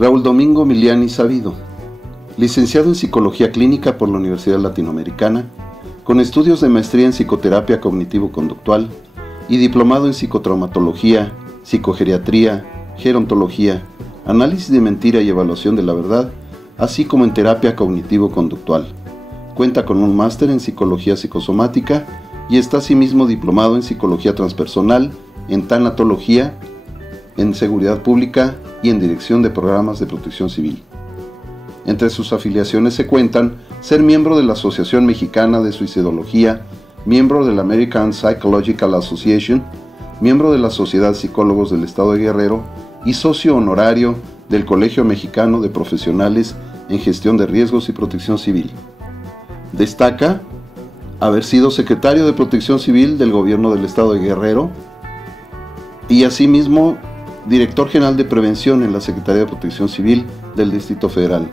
Raúl Domingo Miliani Sabido, licenciado en Psicología Clínica por la Universidad Latinoamericana, con estudios de maestría en Psicoterapia Cognitivo-Conductual y diplomado en Psicotraumatología, Psicogeriatría, Gerontología, Análisis de Mentira y Evaluación de la Verdad, así como en Terapia Cognitivo-Conductual. Cuenta con un máster en Psicología Psicosomática y está asimismo diplomado en Psicología Transpersonal, en Tanatología, en Seguridad Pública y en Dirección de Programas de Protección Civil. Entre sus afiliaciones se cuentan ser miembro de la Asociación Mexicana de Suicidología, miembro de la American Psychological Association, miembro de la Sociedad de Psicólogos del Estado de Guerrero y socio honorario del Colegio Mexicano de Profesionales en Gestión de Riesgos y Protección Civil. Destaca haber sido secretario de Protección Civil del Gobierno del Estado de Guerrero y asimismo director general de Prevención en la Secretaría de Protección Civil del Distrito Federal.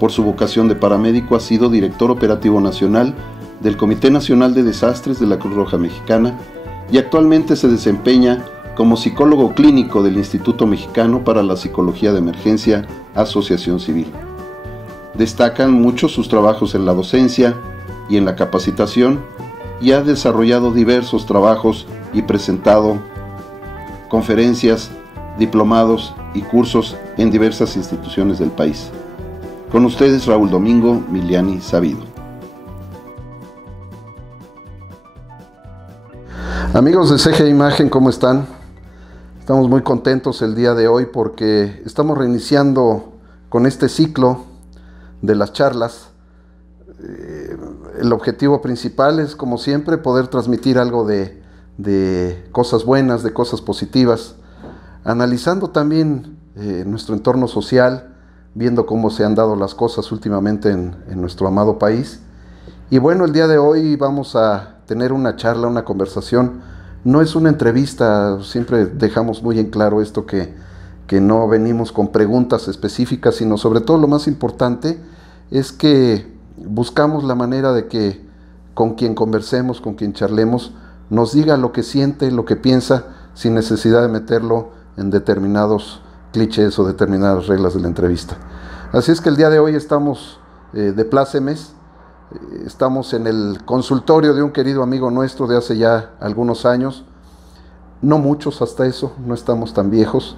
Por su vocación de paramédico ha sido director operativo nacional del Comité Nacional de Desastres de la Cruz Roja Mexicana y actualmente se desempeña como psicólogo clínico del Instituto Mexicano para la Psicología de Emergencia, Asociación Civil. Destacan mucho sus trabajos en la docencia y en la capacitación y ha desarrollado diversos trabajos y presentado conferencias, diplomados y cursos en diversas instituciones del país. Con ustedes, Raúl Domingo Miliani Sabido. Amigos de CG Imagen, ¿cómo están? Estamos muy contentos el día de hoy porque estamos reiniciando con este ciclo de las charlas. El objetivo principal es, como siempre, poder transmitir algo de cosas buenas, de cosas positivas, analizando también nuestro entorno social, viendo cómo se han dado las cosas últimamente en nuestro amado país. Y bueno, el día de hoy vamos a tener una charla, una conversación. No es una entrevista, siempre dejamos muy en claro esto, que no venimos con preguntas específicas, sino sobre todo lo más importante es que buscamos la manera de que con quien conversemos, con quien charlemos, nos diga lo que siente, lo que piensa, sin necesidad de meterlo en determinados clichés o determinadas reglas de la entrevista. Así es que el día de hoy estamos de plácemes, estamos en el consultorio de un querido amigo nuestro de hace ya algunos años, no muchos hasta eso, no estamos tan viejos,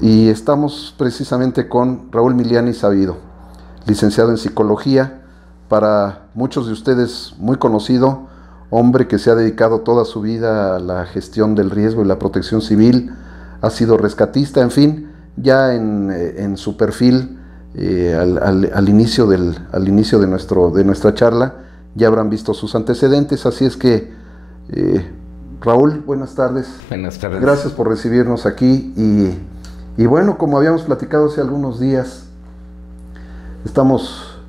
y estamos precisamente con Raúl Miliani Sabido, licenciado en Psicología, para muchos de ustedes muy conocido, hombre que se ha dedicado toda su vida a la gestión del riesgo y la protección civil, ha sido rescatista, en fin, ya en su perfil al inicio de nuestra charla ya habrán visto sus antecedentes, así es que Raúl, buenas tardes. Buenas tardes. Gracias por recibirnos aquí y bueno, como habíamos platicado hace algunos días, estamos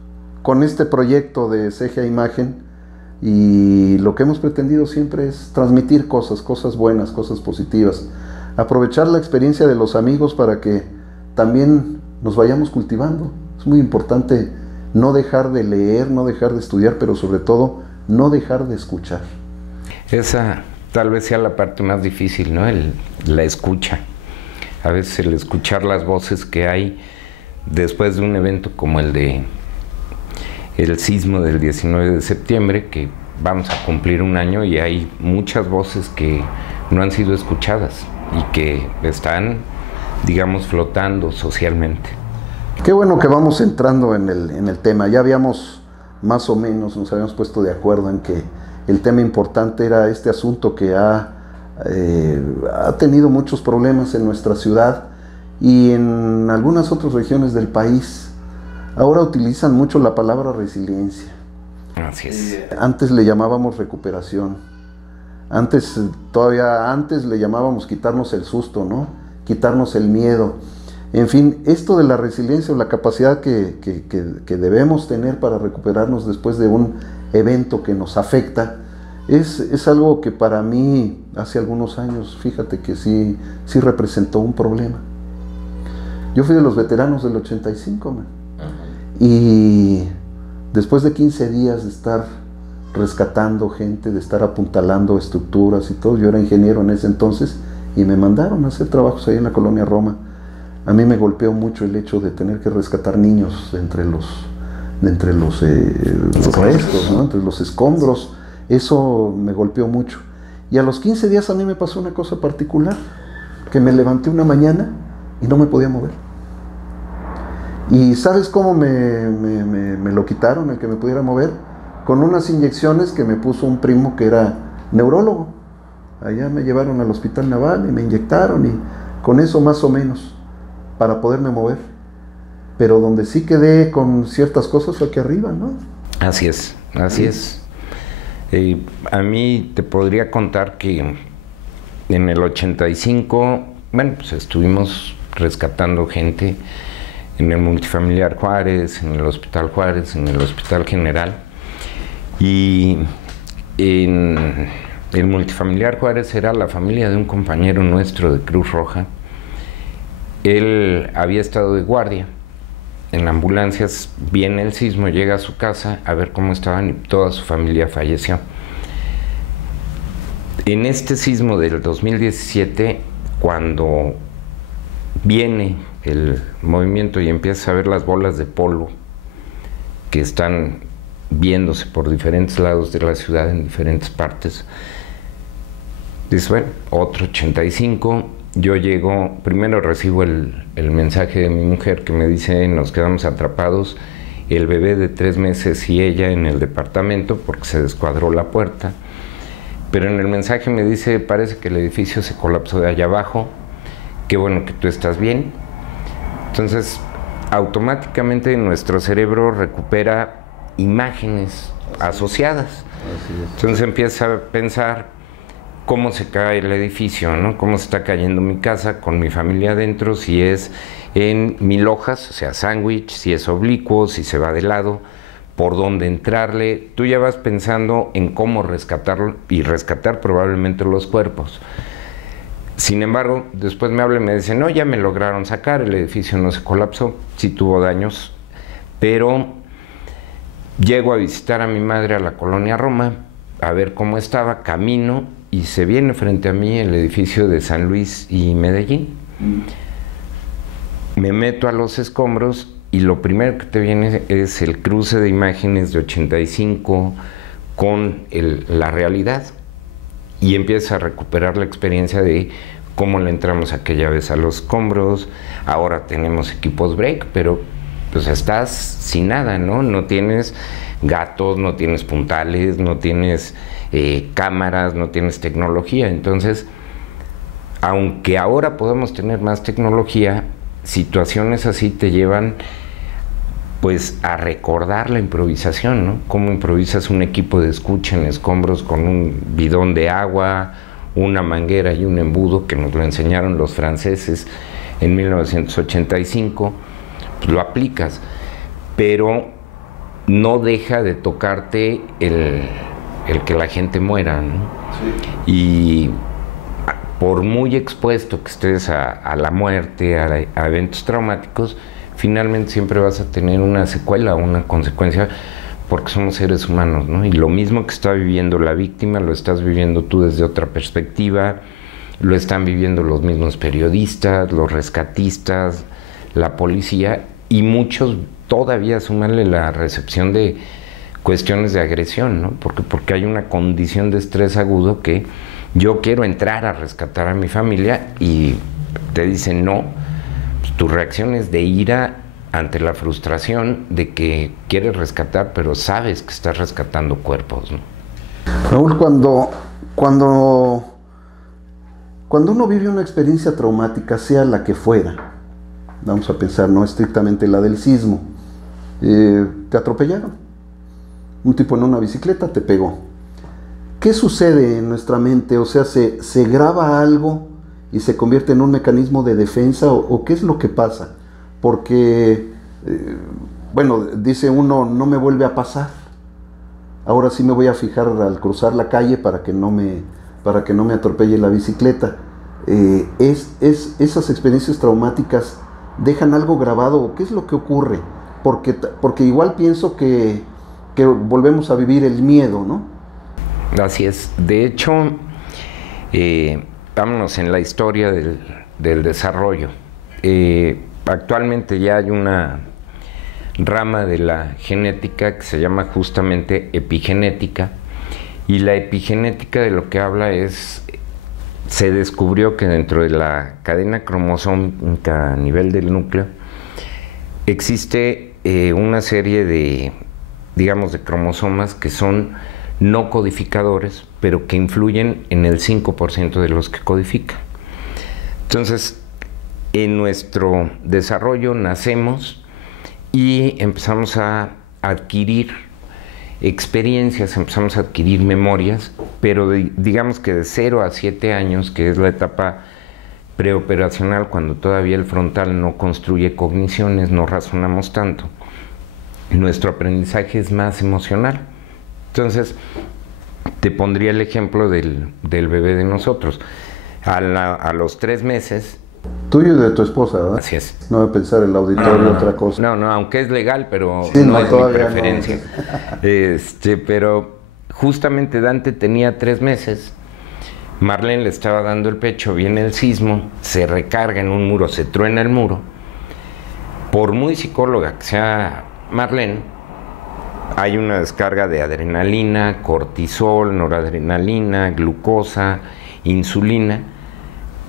con este proyecto de CG Imagen y lo que hemos pretendido siempre es transmitir cosas buenas, cosas positivas, aprovechar la experiencia de los amigos para que también nos vayamos cultivando. Es muy importante no dejar de leer, no dejar de estudiar, pero sobre todo no dejar de escuchar. Esa tal vez sea la parte más difícil, ¿no? La escucha. A veces el escuchar las voces que hay después de un evento como el sismo del 19 de septiembre, que vamos a cumplir un año y hay muchas voces que no han sido escuchadas y que están, digamos, flotando socialmente. Qué bueno que vamos entrando en el tema. Ya habíamos más o menos, nos habíamos puesto de acuerdo en que el tema importante era este asunto que ha tenido muchos problemas en nuestra ciudad y en algunas otras regiones del país. Ahora utilizan mucho la palabra resiliencia. Así es. Antes le llamábamos recuperación. Todavía antes le llamábamos quitarnos el susto, ¿no? Quitarnos el miedo. En fin, esto de la resiliencia o la capacidad que debemos tener para recuperarnos después de un evento que nos afecta, es algo que para mí hace algunos años, fíjate que sí representó un problema. Yo fui de los veteranos del 85, man. Y después de 15 días de estar rescatando gente, de estar apuntalando estructuras y todo, yo era ingeniero en ese entonces y me mandaron a hacer trabajos ahí en la colonia Roma. A mí me golpeó mucho el hecho de tener que rescatar niños entre los restos, ¿no? Entre los escombros. Eso me golpeó mucho. Y a los 15 días a mí me pasó una cosa particular, que me levanté una mañana y no me podía mover. ¿Y sabes cómo me lo quitaron, el que me pudiera mover? Con unas inyecciones que me puso un primo que era neurólogo. Allá me llevaron al hospital naval y me inyectaron, y con eso más o menos, para poderme mover. Pero donde sí quedé con ciertas cosas fue aquí arriba, ¿no? Así es, así es. A mí te podría contar que en el 85, bueno, pues estuvimos rescatando gente en el Multifamiliar Juárez, en el Hospital Juárez, en el Hospital General. Y en el Multifamiliar Juárez era la familia de un compañero nuestro de Cruz Roja. Él había estado de guardia en ambulancias, viene el sismo, llega a su casa a ver cómo estaban y toda su familia falleció. En este sismo del 2017, cuando viene el movimiento y empiezas a ver las bolas de polvo que están viéndose por diferentes lados de la ciudad, en diferentes partes, dices, bueno, otro 85, yo llego, primero recibo el mensaje de mi mujer que me dice, nos quedamos atrapados, el bebé de 3 meses y ella en el departamento porque se descuadró la puerta, pero en el mensaje me dice, parece que el edificio se colapsó de allá abajo, qué bueno que tú estás bien. Entonces, automáticamente nuestro cerebro recupera imágenes asociadas. Entonces empieza a pensar cómo se cae el edificio, ¿no? Cómo se está cayendo mi casa con mi familia adentro, si es en 1000 hojas, o sea, sándwich, si es oblicuo, si se va de lado, por dónde entrarle. Tú ya vas pensando en cómo rescatarlo y rescatar probablemente los cuerpos. Sin embargo, después me habla y me dice, no, ya me lograron sacar, el edificio no se colapsó, sí tuvo daños, pero llego a visitar a mi madre a la colonia Roma, a ver cómo estaba, camino, y se viene frente a mí el edificio de San Luis y Medellín. Me meto a los escombros y lo primero que te viene es el cruce de imágenes de 85 con la realidad. Y empieza a recuperar la experiencia de cómo le entramos aquella vez a los escombros. Ahora tenemos equipos break, pero pues estás sin nada, ¿no? No tienes gatos, no tienes puntales, no tienes cámaras, no tienes tecnología. Entonces, aunque ahora podemos tener más tecnología, situaciones así te llevan pues a recordar la improvisación, ¿no? Cómo improvisas un equipo de escucha en escombros con un bidón de agua, una manguera y un embudo, que nos lo enseñaron los franceses en 1985, pues lo aplicas, pero no deja de tocarte el que la gente muera, ¿no? Sí. Y por muy expuesto que estés a la muerte, a eventos traumáticos, finalmente siempre vas a tener una secuela, una consecuencia, porque somos seres humanos, ¿no? Y lo mismo que está viviendo la víctima, lo estás viviendo tú desde otra perspectiva, lo están viviendo los mismos periodistas, los rescatistas, la policía, y muchos todavía súmanle la recepción de cuestiones de agresión, ¿no? Porque hay una condición de estrés agudo que yo quiero entrar a rescatar a mi familia y te dicen no. Tu reacción es de ira ante la frustración de que quieres rescatar, pero sabes que estás rescatando cuerpos, ¿no? Raúl, cuando uno vive una experiencia traumática, sea la que fuera, vamos a pensar, no estrictamente la del sismo, te atropellaron, un tipo en una bicicleta te pegó. ¿Qué sucede en nuestra mente? O sea, ¿se graba algo y se convierte en un mecanismo de defensa, o qué es lo que pasa? Porque, bueno, dice uno, no me vuelve a pasar, ahora sí me voy a fijar al cruzar la calle para que no me atropelle la bicicleta. Esas experiencias traumáticas dejan algo grabado, ¿o qué es lo que ocurre? Porque igual pienso que volvemos a vivir el miedo, ¿no? Así es. De hecho, vámonos en la historia del desarrollo. actualmente ya hay una rama de la genética que se llama justamente epigenética, y la epigenética de lo que habla es, se descubrió que dentro de la cadena cromosómica a nivel del núcleo existe una serie de, digamos, de cromosomas que son no codificadores, pero que influyen en el 5% de los que codifican. Entonces, en nuestro desarrollo nacemos y empezamos a adquirir experiencias, empezamos a adquirir memorias, pero digamos que de 0 a 7 años, que es la etapa preoperacional, cuando todavía el frontal no construye cogniciones, no razonamos tanto, nuestro aprendizaje es más emocional. Entonces, te pondría el ejemplo del bebé de nosotros. A los 3 meses... Tuyo y de tu esposa, ¿verdad? Así es. No voy a pensar en el auditorio otra cosa. No, aunque es legal, pero sí, no es mi preferencia. No. Pero justamente Dante tenía 3 meses, Marlene le estaba dando el pecho, viene el sismo, se recarga en un muro, se truena el muro. Por muy psicóloga que sea Marlene, hay una descarga de adrenalina, cortisol, noradrenalina, glucosa, insulina,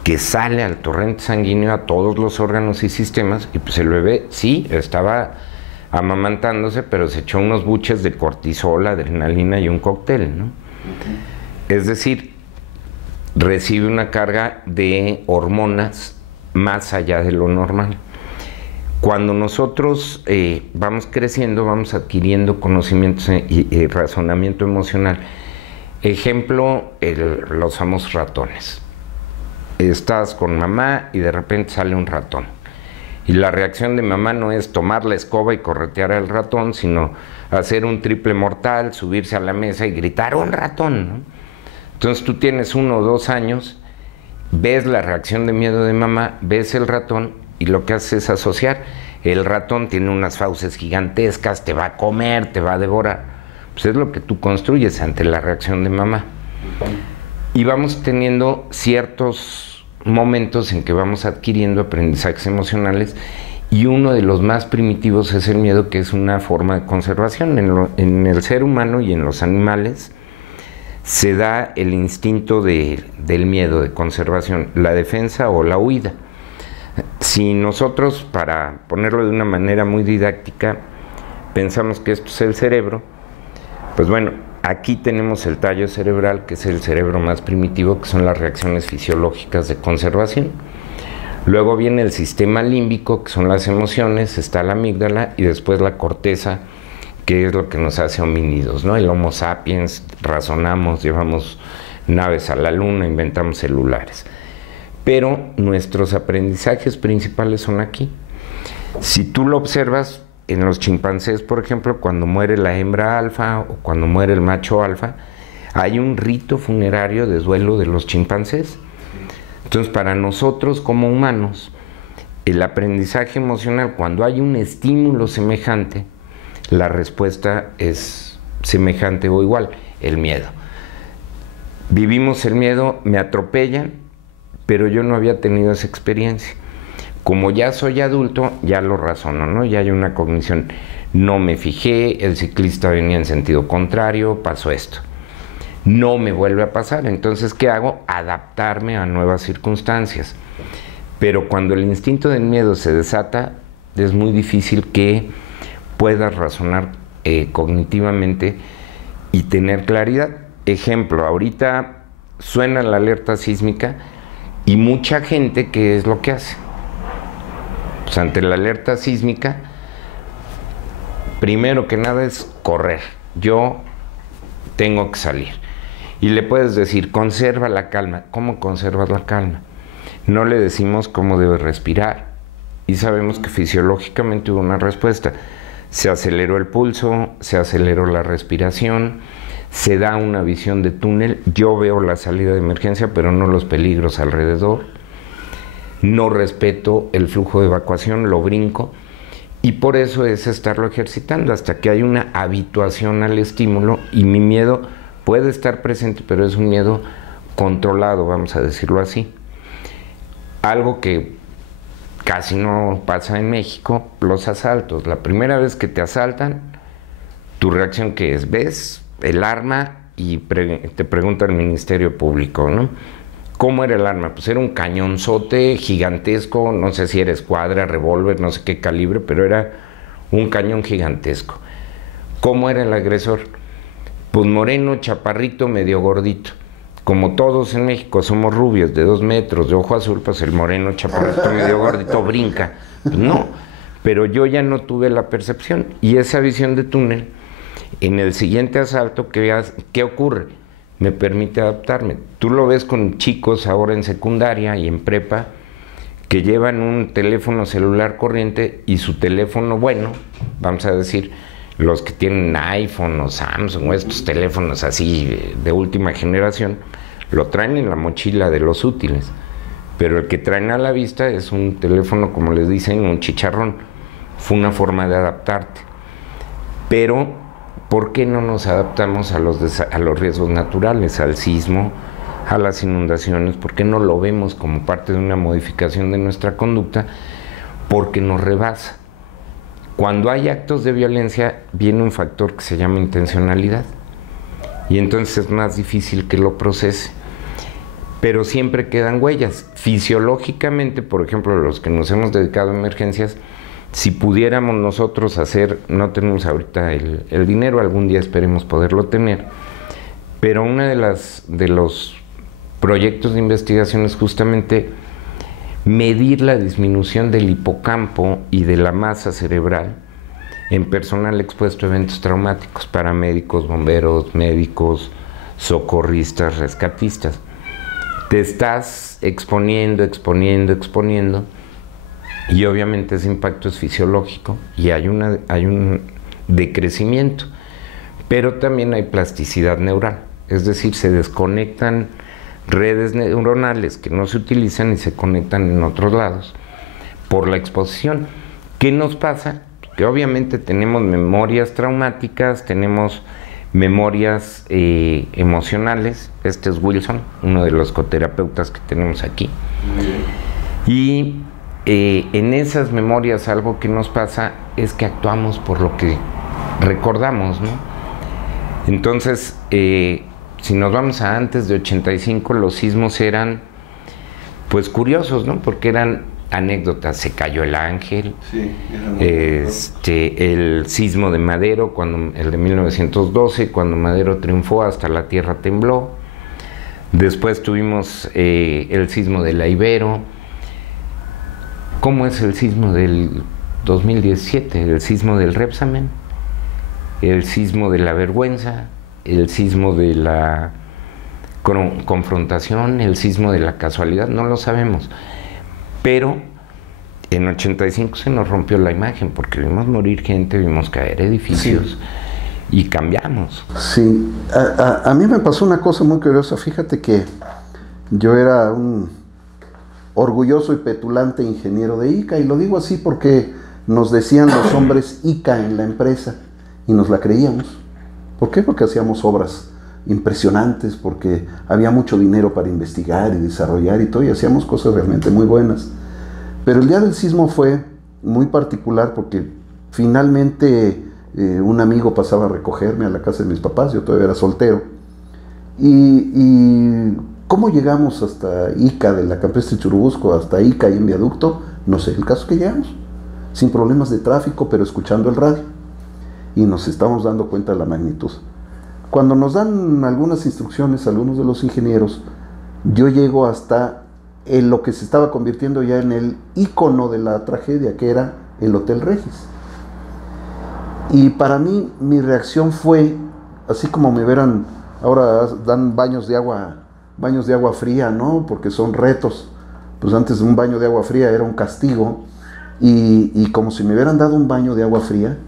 que sale al torrente sanguíneo a todos los órganos y sistemas, y pues el bebé sí estaba amamantándose, pero se echó unos buches de cortisol, adrenalina y un cóctel, ¿no? Es decir, recibe una carga de hormonas más allá de lo normal. Cuando nosotros vamos creciendo, vamos adquiriendo conocimientos y razonamiento emocional. Ejemplo, los famosos ratones. Estás con mamá y de repente sale un ratón. Y la reacción de mamá no es tomar la escoba y corretear al ratón, sino hacer un triple mortal, subirse a la mesa y gritar ¡un ratón!, ¿no? Entonces tú tienes 1 o 2 años, ves la reacción de miedo de mamá, ves el ratón y lo que haces es asociar. El ratón tiene unas fauces gigantescas, te va a comer, te va a devorar. Pues es lo que tú construyes ante la reacción de mamá. Y vamos teniendo ciertos momentos en que vamos adquiriendo aprendizajes emocionales, y uno de los más primitivos es el miedo, que es una forma de conservación. En el ser humano y en los animales se da el instinto del miedo, de conservación, la defensa o la huida. Si nosotros, para ponerlo de una manera muy didáctica, pensamos que esto es el cerebro, pues bueno, aquí tenemos el tallo cerebral, que es el cerebro más primitivo, que son las reacciones fisiológicas de conservación. Luego viene el sistema límbico, que son las emociones, está la amígdala, y después la corteza, que es lo que nos hace homínidos, ¿no? El Homo sapiens, razonamos, llevamos naves a la luna, inventamos celulares. Pero nuestros aprendizajes principales son aquí. Si tú lo observas, en los chimpancés, por ejemplo, cuando muere la hembra alfa o cuando muere el macho alfa, hay un rito funerario de duelo de los chimpancés. Entonces, para nosotros como humanos, el aprendizaje emocional, cuando hay un estímulo semejante, la respuesta es semejante o igual, el miedo. Vivimos el miedo, me atropellan, pero yo no había tenido esa experiencia. Como ya soy adulto, ya lo razono, ¿no? Ya hay una cognición. No me fijé, el ciclista venía en sentido contrario, pasó esto. No me vuelve a pasar. Entonces, ¿qué hago? Adaptarme a nuevas circunstancias. Pero cuando el instinto del miedo se desata, es muy difícil que puedas razonar cognitivamente y tener claridad. Ejemplo, ahorita suena la alerta sísmica y mucha gente, ¿qué es lo que hace? Pues ante la alerta sísmica, primero que nada es correr. Yo tengo que salir. Y le puedes decir, conserva la calma. ¿Cómo conservas la calma? No le decimos cómo debe respirar. Y sabemos que fisiológicamente hubo una respuesta. Se aceleró el pulso, se aceleró la respiración, se da una visión de túnel. Yo veo la salida de emergencia, pero no los peligros alrededor. No respeto el flujo de evacuación, lo brinco. Y por eso es estarlo ejercitando hasta que hay una habituación al estímulo, y mi miedo puede estar presente, pero es un miedo controlado, vamos a decirlo así. Algo que casi no pasa en México, los asaltos. La primera vez que te asaltan, tu reacción ¿qué es? ¿Ves el arma? Y te pregunta el Ministerio Público, ¿no? ¿Cómo era el arma? Pues era un cañonzote gigantesco, no sé si era escuadra, revólver, no sé qué calibre, pero era un cañón gigantesco. ¿Cómo era el agresor? Pues moreno, chaparrito, medio gordito. Como todos en México somos rubios, de 2 metros, de ojo azul, pues el moreno, chaparrito, medio gordito brinca. Pues no, pero yo ya no tuve la percepción. Y esa visión de túnel, en el siguiente asalto, ¿qué ocurre? Me permite adaptarme. Tú lo ves con chicos ahora en secundaria y en prepa que llevan un teléfono celular corriente y su teléfono bueno, vamos a decir, los que tienen iPhone o Samsung o estos teléfonos así de última generación, lo traen en la mochila de los útiles. Pero el que traen a la vista es un teléfono, como les dicen, un chicharrón. Fue una forma de adaptarte. Pero ¿por qué no nos adaptamos a los riesgos naturales, al sismo, a las inundaciones? ¿Por qué no lo vemos como parte de una modificación de nuestra conducta? Porque nos rebasa. Cuando hay actos de violencia, viene un factor que se llama intencionalidad. Y entonces es más difícil que lo procese. Pero siempre quedan huellas. Fisiológicamente, por ejemplo, los que nos hemos dedicado a emergencias, si pudiéramos nosotros hacer, no tenemos ahorita el dinero, algún día esperemos poderlo tener, pero uno de los proyectos de investigación es justamente medir la disminución del hipocampo y de la masa cerebral en personal expuesto a eventos traumáticos, paramédicos, bomberos, médicos, socorristas, rescatistas. Te estás exponiendo, y obviamente ese impacto es fisiológico y hay un decrecimiento, pero también hay plasticidad neural, es decir, se desconectan redes neuronales que no se utilizan y se conectan en otros lados por la exposición. ¿Qué nos pasa? Que obviamente tenemos memorias traumáticas, tenemos memorias emocionales. Este es Wilson, uno de los coterapeutas que tenemos aquí. Y en esas memorias algo que nos pasa es que actuamos por lo que recordamos, ¿no? Entonces, si nos vamos a antes de 85, los sismos eran, pues, curiosos, ¿no? Porque eran anécdotas. Se cayó el ángel, sí, el sismo de Madero, el de 1912, cuando Madero triunfó, hasta la tierra tembló. Después tuvimos el sismo de la Ibero. ¿Cómo es el sismo del 2017? El sismo del Repsamen, el sismo de la vergüenza, el sismo de la confrontación, el sismo de la casualidad, no lo sabemos. Pero en 85 se nos rompió la imagen porque vimos morir gente, vimos caer edificios, sí, y cambiamos. Sí, a mí me pasó una cosa muy curiosa. Fíjate que yo era un orgulloso y petulante ingeniero de ICA, y lo digo así porque nos decían los hombres ICA en la empresa y nos la creíamos. ¿Por qué? Porque hacíamos obras impresionantes, porque había mucho dinero para investigar y desarrollar y todo, y hacíamos cosas realmente muy buenas. Pero el día del sismo fue muy particular porque finalmente un amigo pasaba a recogerme a la casa de mis papás, yo todavía era soltero, y ¿cómo llegamos hasta ICA, de la Campestre Churubusco hasta ICA y en viaducto? No sé, el caso es que llegamos, sin problemas de tráfico, pero escuchando el radio, y nos estamos dando cuenta de la magnitud. Cuando nos dan algunas instrucciones, algunos de los ingenieros, yo llego hasta lo que se estaba convirtiendo ya en el ícono de la tragedia, que era el Hotel Regis. Y para mí, mi reacción fue, así como me verán, ahora dan baños de agua fría, ¿no? Porque son retos. Pues antes un baño de agua fría era un castigo, y como si me hubieran dado un baño de agua fría,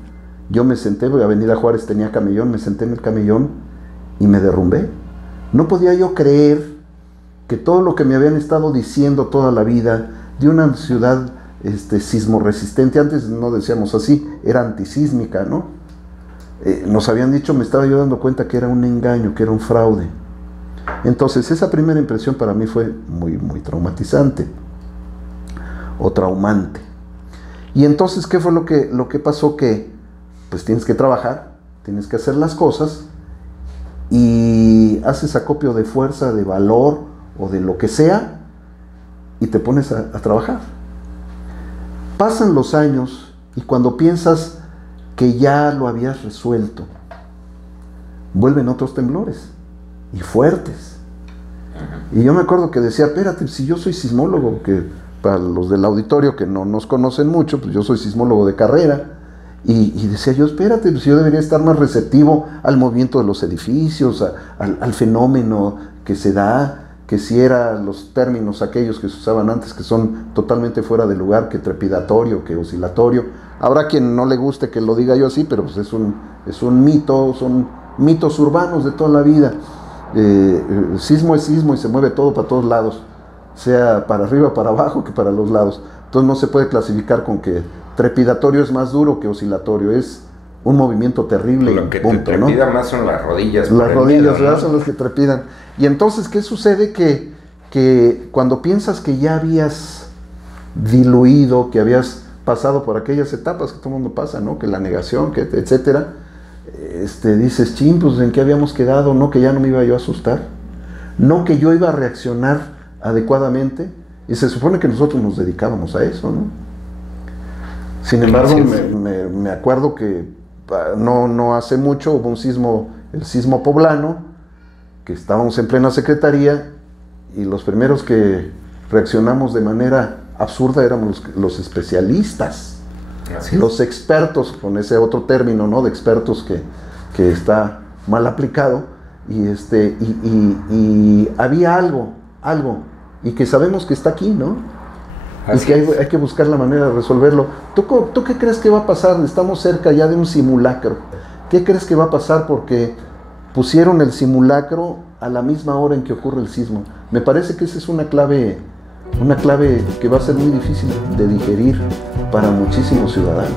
yo me senté, porque Avenida Juárez tenía camellón, me senté en el camellón y me derrumbé. No podía yo creer que todo lo que me habían estado diciendo toda la vida de una ciudad sismo resistente, antes no decíamos así, era antisísmica, ¿no? Nos habían dicho, me estaba yo dando cuenta que era un engaño, que era un fraude. Entonces esa primera impresión para mí fue muy, muy traumatizante. o traumante. Y entonces, ¿qué fue lo que pasó? Que pues tienes que trabajar, tienes que hacer las cosas y haces acopio de fuerza, de valor o de lo que sea y te pones a trabajar. Pasan los años y cuando piensas que ya lo habías resuelto, vuelven otros temblores y fuertes. Y yo me acuerdo que decía, espérate, si yo soy sismólogo, que para los del auditorio que no nos conocen mucho, pues yo soy sismólogo de carrera, y decía yo, espérate, pues yo debería estar más receptivo al movimiento de los edificios, al fenómeno que se da, que si eran los términos aquellos que se usaban antes, que son totalmente fuera de lugar, que trepidatorio, que oscilatorio. Habrá quien no le guste que lo diga yo así, pero pues es un mito, son mitos urbanos de toda la vida. Sismo es sismo y se mueve todo para todos lados, sea para arriba, para abajo, que para los lados. Entonces no se puede clasificar con que trepidatorio es más duro que oscilatorio, es un movimiento terrible. Lo que punto, te trepida, ¿no? Más son las rodillas. Las rodillas, miedo, ¿verdad? ¿no? Son las que trepidan. Y entonces, ¿qué sucede? Que cuando piensas que ya habías diluido, que habías pasado por aquellas etapas que todo el mundo pasa, ¿no? Que la negación, que etcétera, dices, chin, pues ¿en qué habíamos quedado? No, que ya no me iba yo a asustar, no que yo iba a reaccionar adecuadamente, y se supone que nosotros nos dedicábamos a eso, ¿no? Sin embargo, me acuerdo que no hace mucho hubo un sismo, el sismo poblano, que estábamos en plena secretaría, y los primeros que reaccionamos de manera absurda éramos los especialistas. Los expertos, con ese otro término, ¿no? De expertos que está mal aplicado, y había algo, y que sabemos que está aquí, ¿no? Y que hay que buscar la manera de resolverlo. ¿Tú qué crees que va a pasar? Estamos cerca ya de un simulacro. ¿Qué crees que va a pasar? Porque pusieron el simulacro a la misma hora en que ocurre el sismo. Me parece que esa es una clave que va a ser muy difícil de digerir para muchísimos ciudadanos.